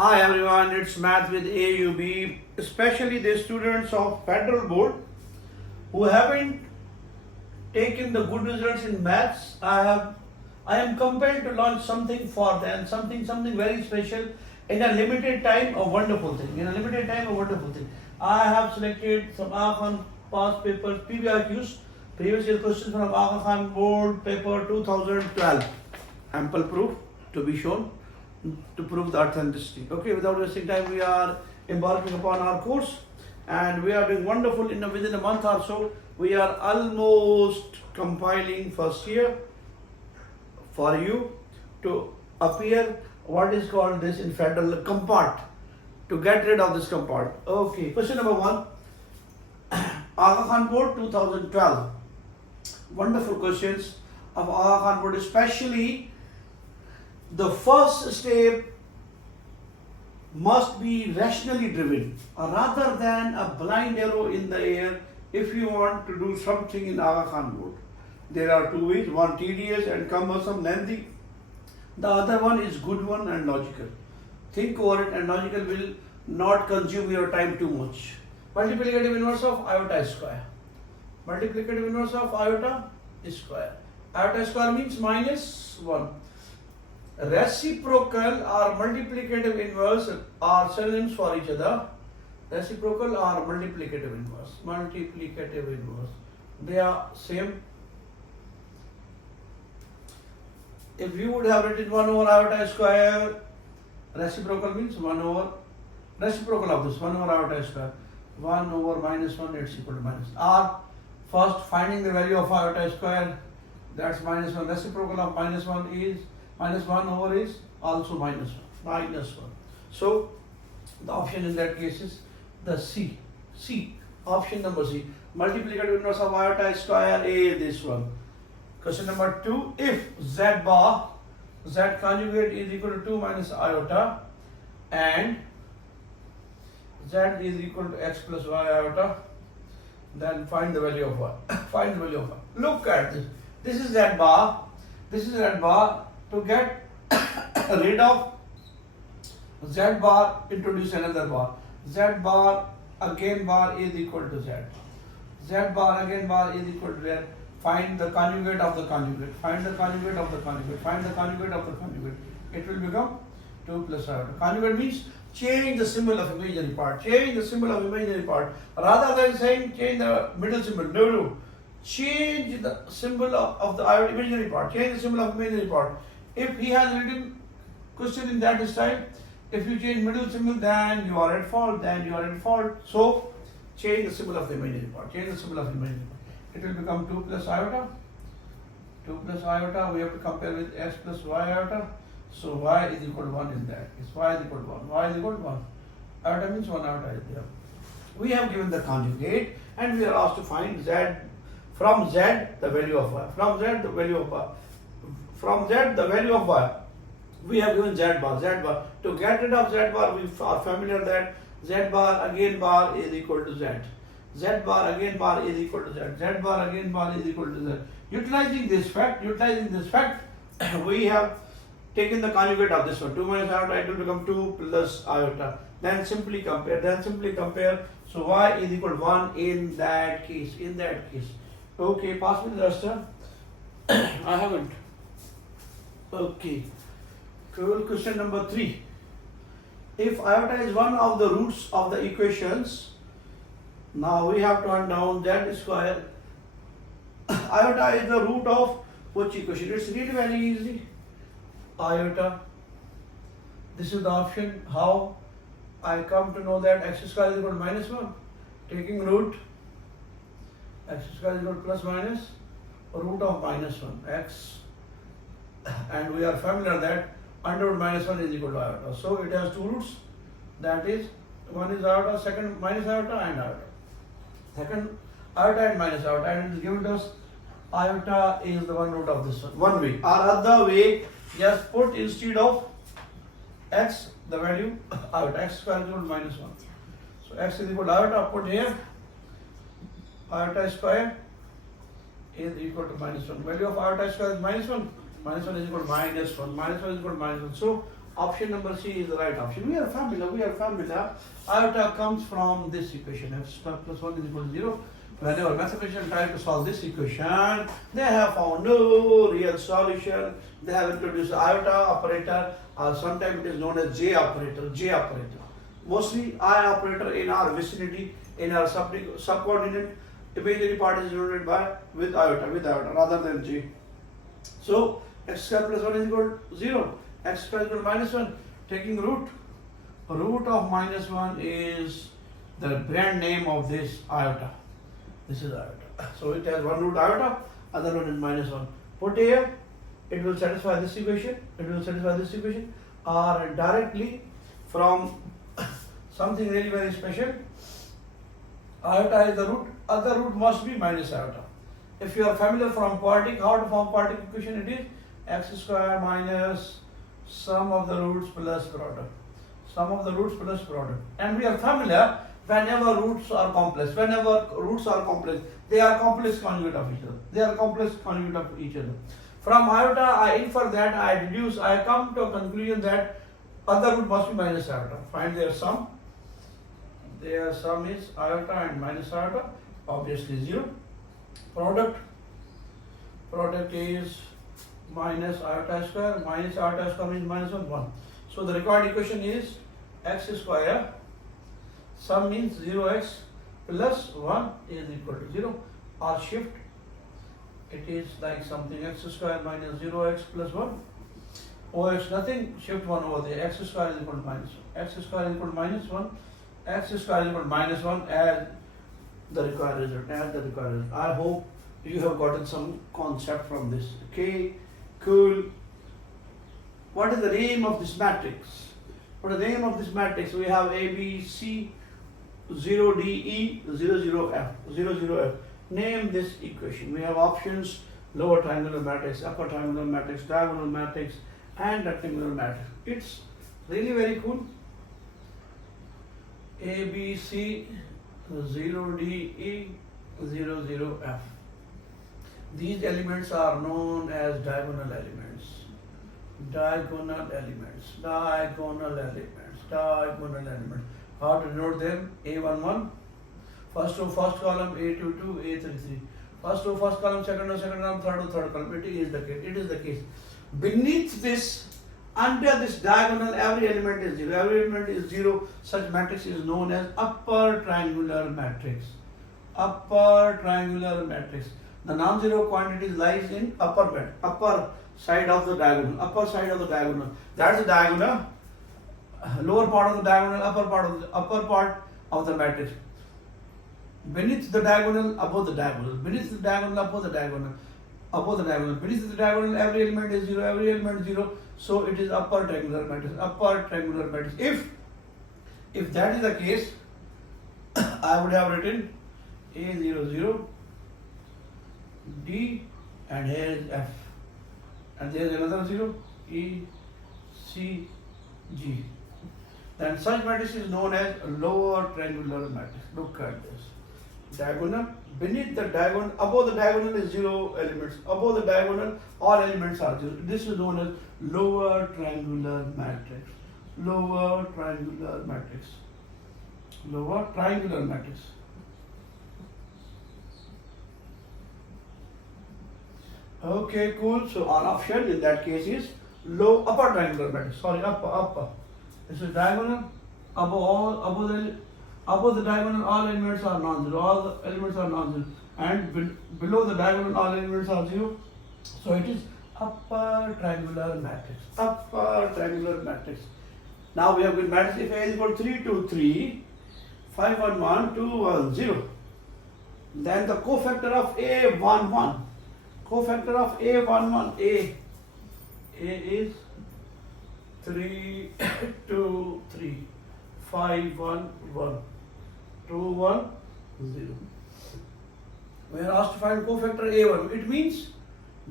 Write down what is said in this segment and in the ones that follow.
Hi everyone, it's Math with AUB, especially the students of Federal Board who haven't taken the good results in maths. I am compelled to launch something for them, something very special in a limited time, a wonderful thing. In a limited time, a wonderful thing. I have selected some Aga Khan past papers, PBIQs, previous year questions from Aga Khan Board paper 2012. Ample proof to be shown to prove the authenticity. Okay, without wasting time, we are embarking upon our course and we are doing wonderful within a month or so. We are almost compiling first year for you to appear what is called this in federal compart, to get rid of this compart. Okay, question number 1, Aga Khan Board 2012. Wonderful questions of Aga Khan Board, especially the first step must be rationally driven rather than a blind arrow in the air if you want to do something in Aga Khan Board. There are two ways, one tedious and cumbersome, lengthy. The other one is good one and logical. Think over it and logical will not consume your time too much. Multiplicative inverse of iota square. Multiplicative inverse of iota square. Iota square means minus 1. Reciprocal or multiplicative inverse are synonyms for each other. Reciprocal or multiplicative inverse. Multiplicative inverse. They are same. If you would have written 1 over iota square, reciprocal means 1 over, reciprocal of this 1 over iota square. 1 over minus 1, it's equal to minus. Or first finding the value of iota square, that's minus 1. Reciprocal of minus 1 is minus 1 over is also minus 1. Minus 1. So the option in that case is the C. C. Option number C. Multiplicative inverse of iota square is this one. Question number 2. If z bar, z conjugate is equal to 2 minus iota and z is equal to x plus y iota, then find the value of y. Find the value of y. Look at this. This is z bar. This is z bar. To get rid of z bar, introduce another bar. Z bar again bar is equal to z. Z bar again bar is equal to z. Find the conjugate of the conjugate. Find the conjugate of the conjugate. Find the conjugate of the conjugate. It will become 2 plus iota. Conjugate means change the symbol of imaginary part. Change the symbol of imaginary part. Rather than saying change the middle symbol. No. Change the symbol of the imaginary part. Change the symbol of imaginary part. If he has written question in that style, if you change middle symbol, then you are at fault. So change the symbol of the imaginary part. Change the symbol of the imaginary part. It will become 2 plus iota. 2 plus iota. We have to compare with x plus y iota. So y is equal to 1 in that case. Y is equal to 1. Y is equal to 1. Iota means 1 iota is there. We have given the conjugate and we are asked to find z, from z the value of y. From z the value of y. From z the value of y. We have given z bar. To get rid of z bar, we are familiar that z bar again bar is equal to z. Z bar again bar is equal to z. Z bar again bar is equal to z. Utilizing this fact, we have taken the conjugate of this one. 2 minus iota, it will become 2 plus iota. Then simply compare. So y is equal to 1 in that case. Okay, pass me the duster. I haven't. Okay. Question number 3. If iota is one of the roots of the equations, now we have to hunt down z square. Iota is the root of which equation? It's really very easy. Iota. This is the option. How I come to know that x square is equal to minus 1. Taking root, x square is equal to plus minus root of minus 1. X. And we are familiar that under root minus 1 is equal to iota. So it has two roots. That is, one is iota, second minus iota and iota. Second iota and minus iota, and it is given to us iota is the one root of this one. One way. Or other way, just put instead of x the value iota. X square is equal to minus 1. So x is equal to iota, put here iota square is equal to minus 1. Value of iota square is minus 1. Minus 1 is equal to minus 1. Minus 1 is equal to minus 1. So Option number C is the right option. We are familiar. Iota comes from this equation. X square plus 1 is equal to 0. Whenever mathematicians try to solve this equation, they have found no real solution. They have introduced iota operator, or sometimes it is known as J operator. Mostly I operator in our vicinity, in our subcoordinate, imaginary part is denoted by with iota rather than J. So x square plus 1 is equal to 0. X square is equal to minus 1. Taking root of minus 1 is the brand name of this iota. This is iota. So it has one root iota, other one is minus 1. Put here, it will satisfy this equation. Or directly from something really very special. Iota is the root, other root must be minus iota. If you are familiar from quadratic, how to form quadratic equation, it is x square minus sum of the roots plus product. And we are familiar whenever roots are complex. They are complex conjugate of each other. From iota, I infer that, I deduce, I come to a conclusion that other root must be minus iota. Find their sum. Their sum is iota and minus iota, obviously 0. Product is minus iota square means minus 1. So the required equation is x square, sum means 0x plus 1 is equal to 0, or shift, it is like something x square minus 0x plus 1, OX nothing, shift 1 over there, x square is equal to minus 1, x square is equal to minus 1 as the required result. I hope you have gotten some concept from this. Okay, cool. What is the name of this matrix? We have A, B, C, 0, D, E, 0, F. Name this equation. We have options: lower triangular matrix, upper triangular matrix, diagonal matrix, and rectangular matrix. It's really very cool. A, B, C, 0, D, E, 0, F. These elements are known as diagonal elements. How to denote them? A11, first row, first column, A22, A33. First row, first column, second row, third column. It is the case. Beneath this, under this diagonal, every element is 0. Such matrix is known as upper triangular matrix. The non-zero quantities lies in upper side of the diagonal. That's the diagonal. Lower part of the diagonal, upper part of the matrix. Beneath the diagonal, above the diagonal. Beneath the diagonal, above the diagonal. Beneath the diagonal, every element is 0. So it is upper triangular matrix. If that is the case, I would have written A00, D, and here is F. And there is another 0, E, C, G. Then such matrix is known as lower triangular matrix. Look at this. Diagonal, beneath the diagonal, above the diagonal is 0 elements. Above the diagonal, all elements are 0. This is known as lower triangular matrix. Okay, cool. So our option in that case is upper triangular matrix. Upper. This is diagonal. Above the diagonal, all elements are non-zero. And below the diagonal, all elements are 0. So it is upper triangular matrix. Now we have good matrix. If A is equal to 3, 2, 3, 5, 1, 1, 2, 1, 0. Then the cofactor of A11. A is 3, 2, 3, 5, 1, 1, 2, 1, 0. We are asked to find cofactor A1. It means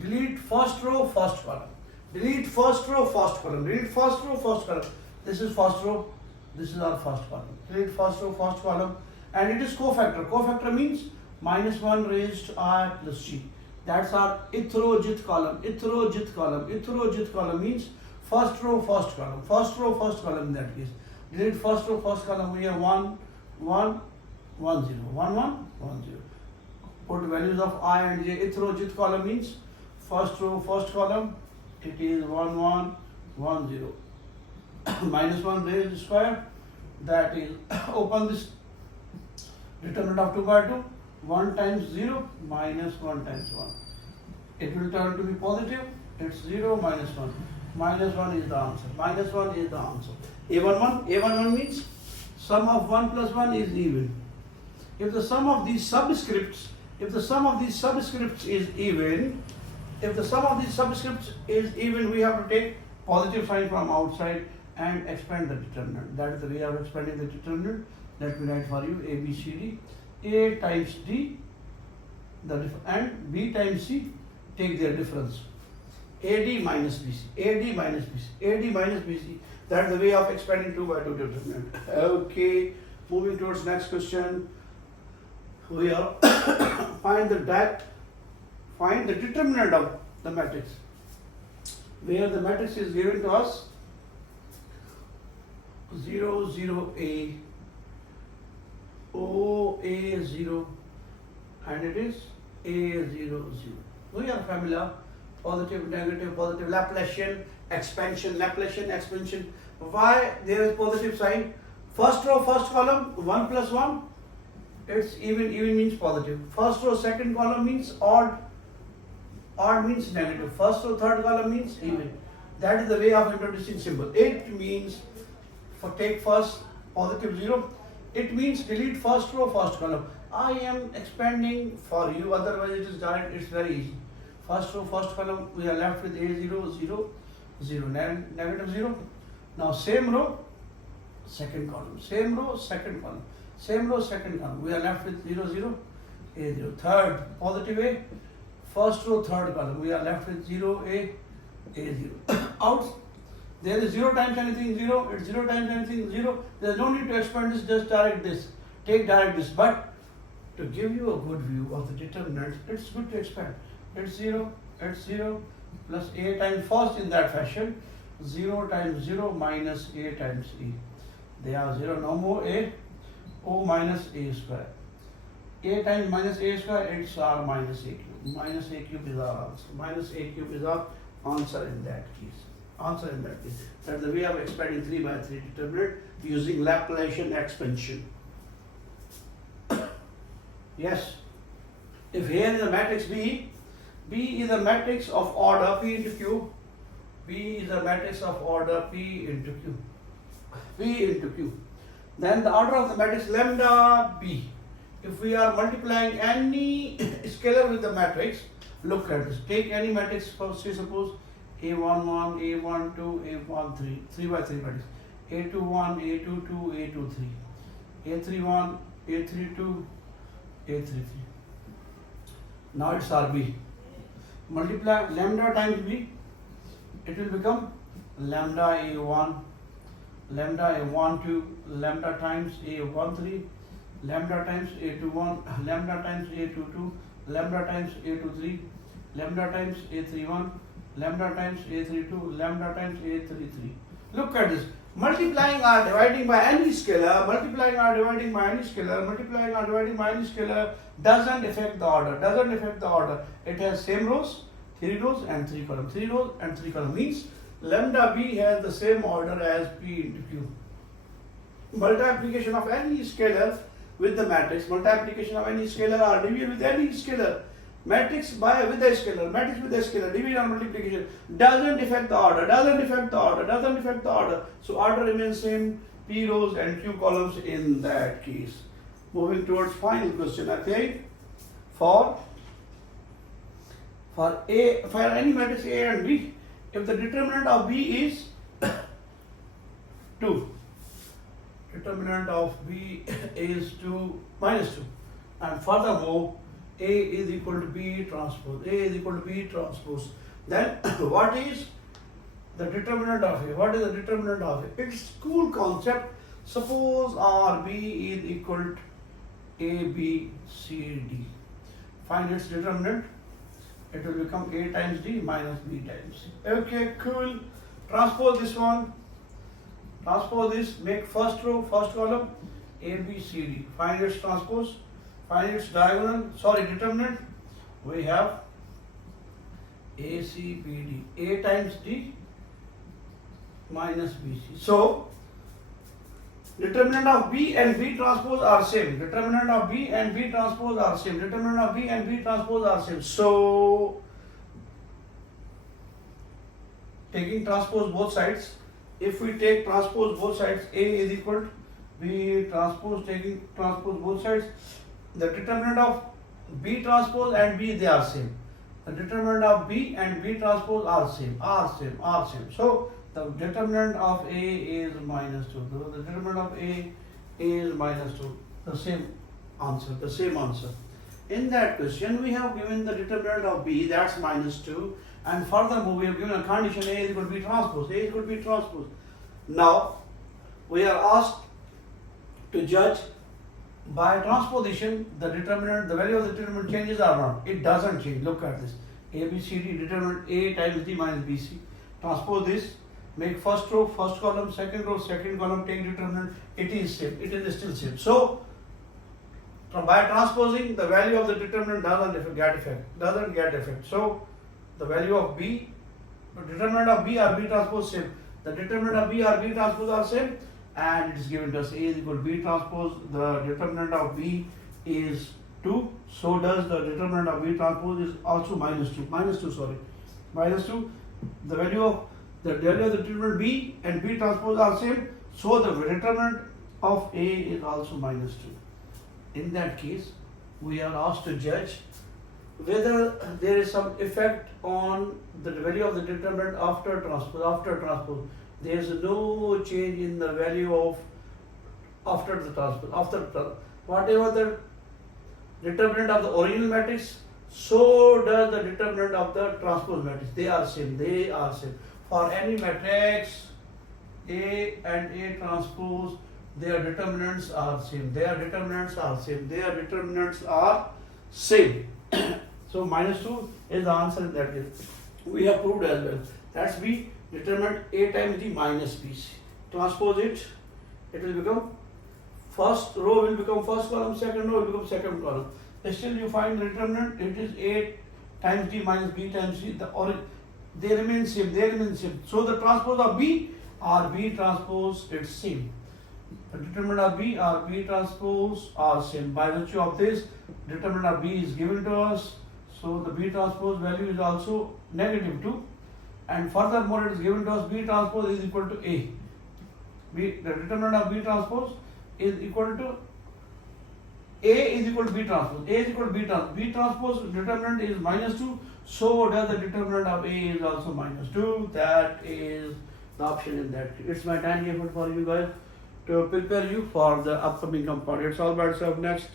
delete first row, first column. This is first row, this is our first column. Delete first row, first column, and it is cofactor. Cofactor means minus 1 raised to I plus G. That's our ithro-jith column. Ithro-jith column means First row, first column. First row, first column in that case. Delete first row, first column. We have 1, 1, 1, 0. 1, 1, 1, 0. Put values of I and j. Ith row, jith column means first row, first column. It is 1, 1, 1, 0. Minus 1 raised square. That is, open this determinant of 2 by 2. 1 times 0 minus 1 times 1. It will turn to be positive. It's 0 minus 1. Minus 1 is the answer. Minus 1 is the answer. A11 means sum of 1 plus 1 is even. If the sum of these subscripts is even, we have to take positive sign from outside and expand the determinant. That is the way of expanding the determinant. Let me write for you A, B, C, D. A times D and B times C, take their difference. AD minus BC, AD minus BC, AD minus BC. That's the way of expanding 2 by 2 determinant. Okay, moving towards next question. We are find the determinant of the matrix. Where the matrix is given to us 0, 0, A, O, A, 0, and it is A, 0, 0. We are familiar. Positive, negative, positive, Laplacian, expansion, Why there is positive sign? First row, first column, 1 plus 1, it's even means positive. First row, second column means odd means negative. First row, third column means even. That is the way of introducing symbol. It means, take first, positive 0, it means delete first row, first column. I am expanding for you, otherwise it is direct, it's very easy. First row, first column, we are left with A0, 0, 0, negative 0. Now same row, second column. Same row, second column. Same row, second column. We are left with 0, 0, A0. Third, positive A. First row, third column. We are left with 0, A, A0. Out. There is 0 times anything 0. It's 0 times anything 0. There is no need to expand this, just direct this. Take direct this. But to give you a good view of the determinants, it's good to expand. It's 0, plus A times first in that fashion. 0 times 0 minus A times E. They are 0, no more A. O minus A square. A times minus A square, it's R minus A cube. Minus A cube is our answer. Minus A cube is our answer in that case. That's the way of expanding 3 by 3 determinant using Laplacian expansion. Yes. If here is a matrix B is a matrix of order P into Q. B is a matrix of order P into Q. Then the order of the matrix lambda B. If we are multiplying any scalar with the matrix, look at this. Take any matrix, say suppose A11, A12, A13, 3 by 3 matrix. A21, A22, A23, A31, A32, A33. Now it's RB. Multiply lambda times B, it will become lambda A1, lambda A12, lambda times A13, lambda times A21, lambda times A22, lambda times A23, lambda times A31, lambda times A32, lambda times A33. Look at this. Multiplying or dividing by any scalar, doesn't affect the order. It has same rows, 3 rows and 3 columns. 3 rows and 3 columns means lambda B has the same order as P into Q. Multiplication of any scalar with the matrix, multiplication of any scalar or division with any scalar, matrix with a scalar, division or multiplication doesn't affect the order. So order remains same, P rows and Q columns in that case. Moving towards final question, I think for any matrix A and B, if the determinant of B is 2, determinant of B is 2 minus 2, and furthermore A is equal to B transpose. Then what is the determinant of A? It's cool concept. Suppose RB is equal to A, B, C, D. Find its determinant. It will become A times D minus B times C. Okay, cool. Transpose this one. Transpose this. Make first row, first column, A, B, C, D. Find its transpose. Find its diagonal. Sorry, determinant. We have A, C, B, D. A times D minus B, C. So, determinant of B and B transpose are same. Determinant of B and B transpose are same. Determinant of B and B transpose are same. So, taking transpose both sides, if we take transpose both sides, A is equal to B transpose, taking transpose both sides, the determinant of B transpose and B, they are same. The determinant of B and B transpose are same. So, the determinant of A is minus 2. The determinant of A is minus 2. The same answer. In that question, we have given the determinant of B, that's minus 2. And furthermore, we have given a condition A is equal to B transpose. A is equal to B transpose. Now, we are asked to judge by transposition the determinant, the value of the determinant changes or not. It doesn't change. Look at this. A, B, C, D, determinant A times D minus B, C. Transpose this. Make first row, first column, second row, second column, take determinant, it is same, it is still same. So, by transposing, the value of the determinant doesn't get effect. So, the value of B, the determinant of B or B transpose same. The determinant of B or B transpose are same, and it is given to us A is equal to B transpose. The determinant of B is 2. So does the determinant of B transpose is also minus 2. Minus 2. The value of the determinant B and B transpose are same, so the determinant of A is also minus 2. In that case, we are asked to judge whether there is some effect on the value of the determinant after transpose. There is no change in the value of after the transpose. Whatever the determinant of the original matrix, so does the determinant of the transpose matrix. They are same. For any matrix A and A transpose, their determinants are same. So minus 2 is the answer in that case. We have proved as well. That's B, determinant A times D minus B. Transpose it, it will become first row will become first column, second row will become second column. Still you find the determinant, it is A times D minus B times C. They remain same. So the transpose of B or B transpose, it's same. The determinant of B or B transpose are same. By virtue of this, determinant of B is given to us. So the B transpose value is also negative 2. And furthermore, it is given to us B transpose is equal to A. The determinant of B transpose is equal to A is equal to B transpose. A is equal to B transpose. B transpose determinant is minus 2. So does the determinant of A is also minus 2. That is the option in that. It's my tiny effort for you guys to prepare you for the upcoming compound. It's all by itself. Next.